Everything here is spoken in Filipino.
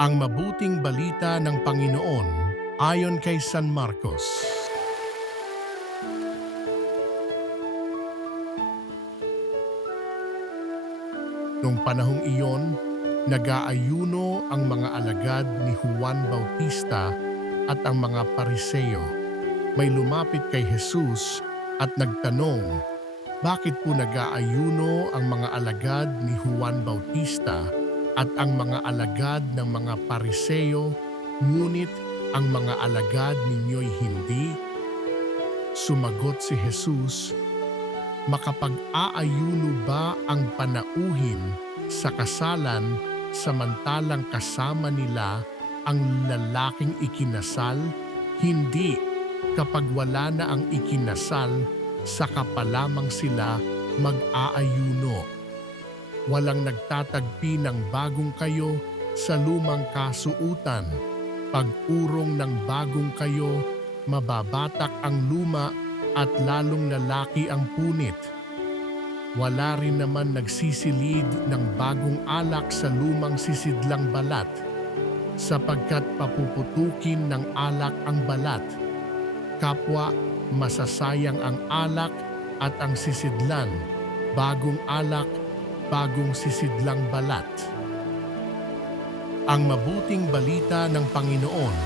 Ang mabuting balita ng Panginoon ayon kay San Marcos. Noong panahong iyon, nag-aayuno ang mga alagad ni Juan Bautista at ang mga Pariseo. May lumapit kay Jesus at nagtanong, bakit po nag-aayuno ang mga alagad ni Juan Bautista at ang mga alagad ng mga Pariseo, ngunit ang mga alagad ninyo'y hindi? Sumagot si Jesus, makapag-aayuno ba ang panauhin sa kasalan samantalang kasama nila ang lalaking ikinasal? Hindi, kapag wala na ang ikinasal, saka pa lamang sila mag-aayuno. Walang nagtatagpi ng bagong kayo sa lumang kasuutan. Pag-urong ng bagong kayo, mababatak ang luma at lalong lalaki ang punit. Wala rin naman nagsisilid ng bagong alak sa lumang sisidlang balat, sapagkat papuputukin ng alak ang balat. Kapwa masasayang ang alak at ang sisidlan, bagong alak, bagong sisidlang balat. Ang mabuting balita ng Panginoon